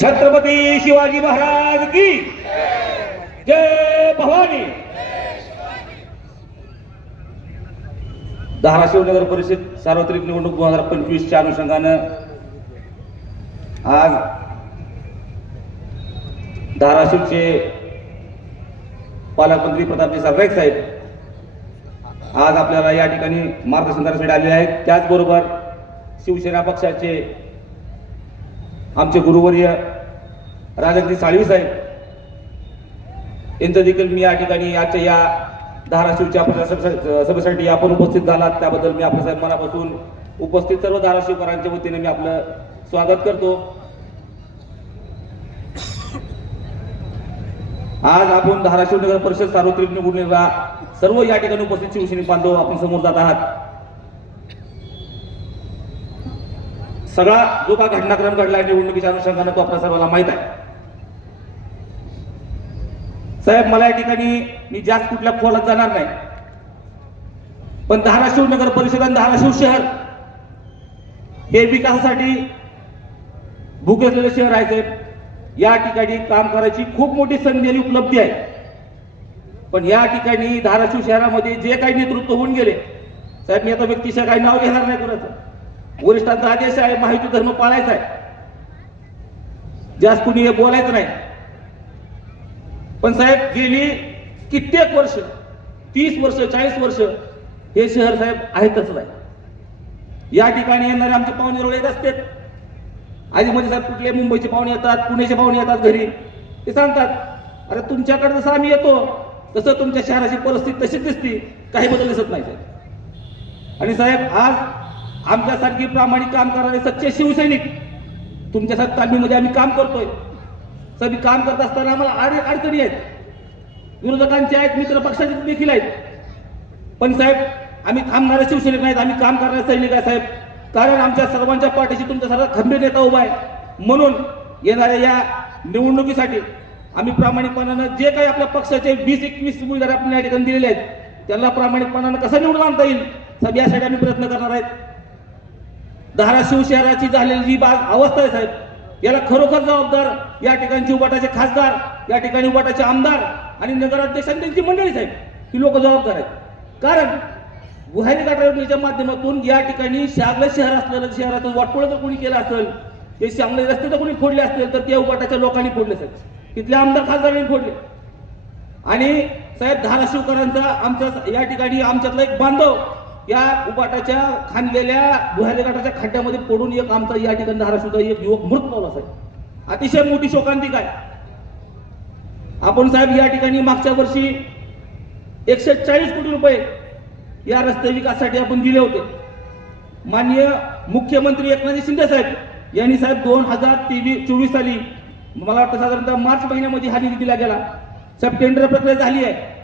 छत्रपती शिवाजी महाराज की जय भवानी. धाराशिव नगर परिषद सार्वत्रिक निवडणूक दोन हजार पंचवीसच्या अनुषंगानं आज धाराशिवचे पालकमंत्री प्रतापजी सरनाईक साहेब आज आपल्याला या ठिकाणी मार्गदर्शन करण्यासाठी आलेले आहेत. त्याचबरोबर शिवसेना पक्षाचे आमचे गुरुवर्य राजाजी साळवी साहेब. यांचं देखील मी या ठिकाणी आजच्या या धाराशिवच्या आपल्या सभेसाठी आपण उपस्थित झालात. त्याबद्दल मी आपल्या साहेब मनापासून उपस्थित सर्व धाराशिवकरांच्या वतीने मी आपलं स्वागत करतो. आज आपण धाराशिव नगर परिषद सार्वत्रिक निवडणुकीला सर्व या ठिकाणी उपस्थित शिवसैनिक बांधव आपण समोर जात आहात. सगळा जो का घटनाक्रम घडला आहे निवडणुकीच्या अनुषंगाने तो आपल्या सर्वांना माहीत आहे. साहेब मला या ठिकाणी मी जास्त कुठल्या खोलात जाणार नाही. पण धाराशिव नगर परिषद आणि धाराशिव शहर हे विकासासाठी भूक शहर आहे साहेब. या ठिकाणी काम करायची खूप मोठी संधी आणि उपलब्धी आहे. पण या ठिकाणी धाराशिव शहरामध्ये जे काही नेतृत्व होऊन गेले साहेब मी आता व्यक्तीशा काही नाव घेणार नाही कुणाचं. वरिष्ठांचा आदेश आहे माहिती धर्म पाळायचा आहे. जास्त कुणी हे बोलायचं नाही. पण साहेब गेली कित्येक वर्ष तीस वर्ष चाळीस वर्ष हे शहर साहेब आहेतच नाही. या ठिकाणी येणारे आमचे पाहुणे रोड येत असतात. आधी मध्ये साहेब कुठले मुंबईचे पाहुणे येतात पुण्याचे पाहुणे येतात घरी. ते सांगतात अरे तुमच्याकडे जसं आम्ही येतो तसं तुमच्या शहराची परिस्थिती तशीच दिसती. काही बदल दिसत नाही साहेब. आणि साहेब आज आमच्यासारखी प्रामाणिक काम करणारे सच्चे शिवसैनिक तुमच्यासारख्या तालमीमध्ये आम्ही काम करतोय. सगळी काम करत असताना आम्हाला आड अडचणी आहेत. विरोधकांचे आहेत मित्र पक्षाचे देखील आहेत. पण साहेब आम्ही थांबणारे शिवसैनिक नाहीत आम्ही काम करणारे सैनिक आहे साहेब. कारण आमच्या सर्वांच्या पाठीशी तुमच्यासारखा खंबीर नेता उभा आहे. म्हणून येणाऱ्या या निवडणुकीसाठी आम्ही प्रामाणिकपणानं जे काही आपल्या पक्षाचे वीस एकवीस उमेदवार आपण या ठिकाणी दिलेले आहेत त्यांना प्रामाणिकपणानं कसं निवडून आणता येईल? साहेब यासाठी आम्ही प्रयत्न करणार आहेत. धाराशिव शहराची झालेली जी बा अवस्था आहे साहेब याला खरोखर जबाबदार या ठिकाणचे उबाटाचे खासदार या ठिकाणी उबाटाचे आमदार आणि नगराध्यक्ष त्यांची मंडळी साहेब ही लोक जबाबदार आहेत. कारण गुहारी घाटा योजनेच्या माध्यमातून या ठिकाणी शागलं शहर असलेलं शहरातून वाटोळं जर कोणी केलं असेल ते श्यामले रस्ते जर कोणी फोडले असतील तर त्या उपटाच्या लोकांनी फोडले साहेब. तिथल्या आमदार खासदारांनी फोडले. आणि साहेब धाराशिवकरांचा आमच्या या ठिकाणी आमच्यातला एक बांधव या उपाटाच्या खांदलेल्या भुयारी घाटाच्या खड्ड्यामध्ये पडून एक आमचा या ठिकाणी धाराशिवचा एक युवक मृत पावला साहेब. अतिशय मोठी शोकांतिक आहे. आपण साहेब या ठिकाणी मागच्या वर्षी एकशे चाळीस कोटी रुपये या रस्ते विकासासाठी आपण दिले होते. माननीय मुख्यमंत्री एकनाथ शिंदे साहेब यांनी साहेब दोन हजार तेवीस चोवीस साली मला वाटतं साधारणतः मार्च महिन्यामध्ये हा निधी दिला गेला. साहेब टेंडर प्रक्रिया झाली आहे.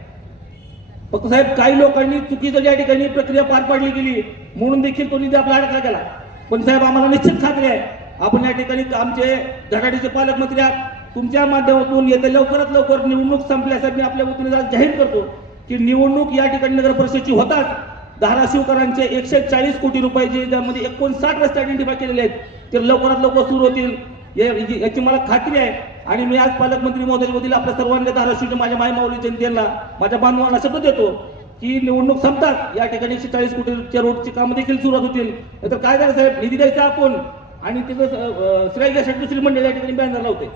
फक्त साहेब काही लोकांनी चुकीचं या ठिकाणी प्रक्रिया पार पाडली गेली म्हणून देखील तो निधी आपला अडका केला पण साहेब आम्हाला निश्चित खात्री आहे आपण या ठिकाणी आमचे धडाडीचे पालकमंत्री आहात. तुमच्या माध्यमातून येत्या लवकरात लवकर निवडणूक संपल्यासाठी मी आपल्या वतीने जाहीर करतो की निवडणूक या ठिकाणी नगर परिषदेची होताच. धाराशिवकरांचे एकशे चाळीस कोटी रुपयाचे ज्यामध्ये एकोणसाठ रस्ते आयडेंटिफाय केलेले आहेत ते लवकरात लवकर सुरू होतील. याची मला खात्री आहे. आणि मी आज पालकमंत्री महोदय आपल्या सर्वांना धाराशिवच्या माझ्या माय माऊली जनतेला माझ्या बांधवांना शब्द देतो की निवडणूक संपतात. या ठिकाणी एकशे चाळीस कोटीच्या रोडची कामं देखील सुरुवात होतील. तर काय झालं साहेब? निधी द्यायचा आपण. आणि तिथं श्रेय घ्यासाठी दुसरी मंडळी या ठिकाणी बॅनर लावते.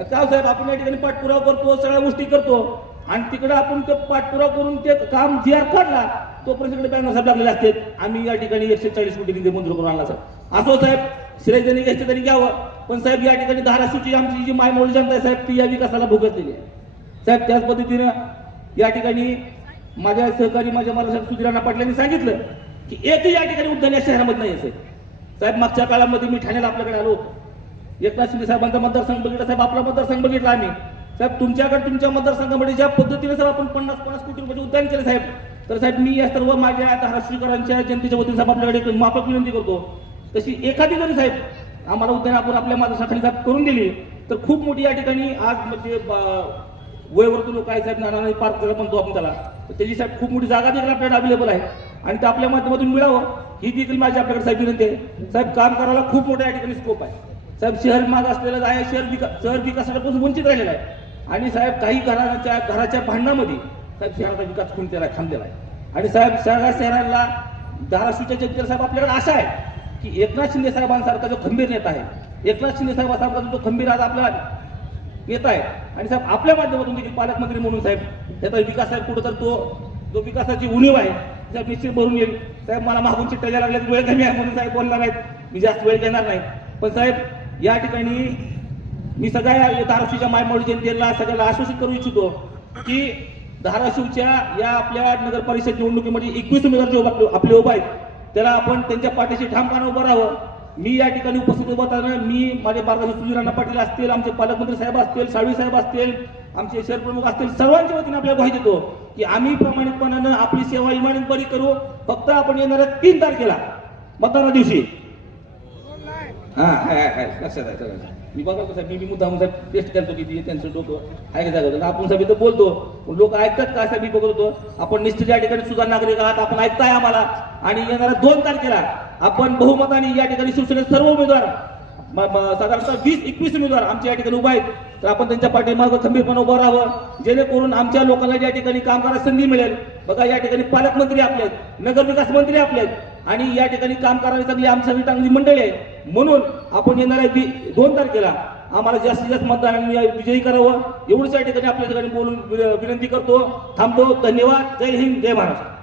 काय साहेब आपण या ठिकाणी पाठपुरावा करतो सगळ्या गोष्टी करतो. आणि तिकडे आपण ते पाठपुरावा करून ते काम जी आर काढला तोपर्यंत इकडे बॅनर साहेब लागलेले असतात आम्ही या ठिकाणी एकशे चाळीस कोटी निधी मंजूर करून आणला साहेब. असो साहेब श्रेय ज्यांनी घ्यायचं तरी घ्यावं. पण साहेब या ठिकाणी धाराशिवची आमची जी मायमोळी जनता आहे साहेब ती या विकासाला भोगसलेली आहे. साहेब त्याच पद्धतीनं या ठिकाणी माझ्या सहकारी माझ्या मला साहेब सुधीराणा पाटलांनी सांगितलं की एकही या ठिकाणी उद्यान या शहरामध्ये नाही आहे साहेब. साहेब मागच्या काळामध्ये मी ठाण्याला आपल्याकडे आलो होतो. एकनाथ शिंदे साहेबांचा मतदारसंघ बघितला साहेब आपला मतदारसंघ बघितला आम्ही. साहेब तुमच्याकडे तुमच्या मतदारसंघामध्ये ज्या पद्धतीने साहेब आपण पन्नास पन्नास कोटी रुपयाचे उद्यान केलं साहेब तर साहेब मी या सर्व माझ्या धाराशिवकरांच्या जनतेच्या वतीने साहेब आपल्याकडे माफक विनंती करतो. तशी एखादी जरी साहेब आम्हाला उद्यानापूर आपल्या मतदारसंघाखाली साहेब करून दिली. तर खूप मोठी या ठिकाणी आज म्हणजे वयवर्त लोक आहे साहेब नाना पार्क त्याला म्हणतो आपण त्याला. तर त्याची साहेब खूप मोठी जागा देखील आपल्याकडे अवेलेबल आहे. आणि ते आपल्या माध्यमातून मिळावं ही देखील माझी आपल्याकडे साहेब विनंती आहे. साहेब काम करायला खूप मोठ्या या ठिकाणी स्कोप आहे. साहेब शहर माग असलेलं आहे शहर विकास शहर विकासापासून वंचित राहिलेलं आहे. आणि साहेब काही घराच्या घराच्या भांडणामध्ये साहेब शहराचा विकास खुंटलेला आहे थांबलेला आहे. आणि साहेब शहरा शहराला धाराशिवच्या जनतेला साहेब आपल्याकडे आशा आहे. की एकनाथ शिंदे साहेबांसारखा जो खंबीर नेता आहे एकनाथ शिंदे साहेबांसारखा जो खंबीर आज आपला नेता आहे. आणि साहेब आपल्या माध्यमातून देखील पालकमंत्री म्हणून साहेब त्याचा विकास साहेब कुठं तर तो जो विकासाची उणीव आहे साहेब निश्चित भरून येईल. साहेब मला मागून चिट्ट्या द्यायला लागल्यात वेळ कमी आहे म्हणून साहेब बोलणार नाहीत. मी जास्त वेळ घेणार नाही. पण साहेब या ठिकाणी मी सगळ्या या धाराशिवच्या मायमोडी जनतेला सगळ्याला आश्वासित करू इच्छितो की धाराशिवच्या या आपल्या नगर परिषद निवडणुकीमध्ये एकवीस उमेदवार जे उभा- आपले उभा आहेत त्याला आपण त्यांच्या पाठीशी ठामपणे उभं राहावं. मी या ठिकाणी उपस्थित उभं असताना मी माझे मार्गदर्शक सुधीर अण्णा पाटील असतील आमचे पालकमंत्री साहेब असतील साळवी साहेब असतील आमचे शहर प्रमुख असतील सर्वांच्या वतीने आपल्याला ग्वाही देतो की आम्ही प्रामाणिकपणानं आपली सेवा इमानतपणे करू. फक्त आपण येणाऱ्या तीन तारखेला मतदाना दिवशी हा आहे आहे, आहे लक्षात आहे. मी बघा साहेब मी मी मुद्दाम साहेब टेस्ट करतो किती त्यांचं डोकं ऐकायचं जागा? होतं आपण साहेब इथं बोलतो. पण लोक ऐकतात का साहेब? मी बघत होतो. आपण निश्चित या ठिकाणी सुद्धा नागरिक आहात आपण ऐकताय आम्हाला. आणि येणाऱ्या दोन तारखेला आपण बहुमताने या ठिकाणी शिवसेनेत सर्व उमेदवार साधारणतः वीस एकवीस उमेदवार आमच्या या ठिकाणी उभा आहेत. तर आपण त्यांच्या पाठीमागं खंबीरपणे उभं राहावं. जेणेकरून आमच्या लोकांना या ठिकाणी काम करायला संधी मिळेल बघा या ठिकाणी पालकमंत्री आपले आहेत नगर विकास मंत्री आपले आहेत. आणि या ठिकाणी काम करायला चांगली आमची चांगली मंडळी आहे म्हणून आपण येणाऱ्या दोन तारखेला. आम्हाला जास्तीत जास्त मतदारांनी विजयी करावं. एवढंच या ठिकाणी आपल्या ठिकाणी बोलून विनंती करतो. थांबतो. धन्यवाद. जय हिंद. जय महाराष्ट्र.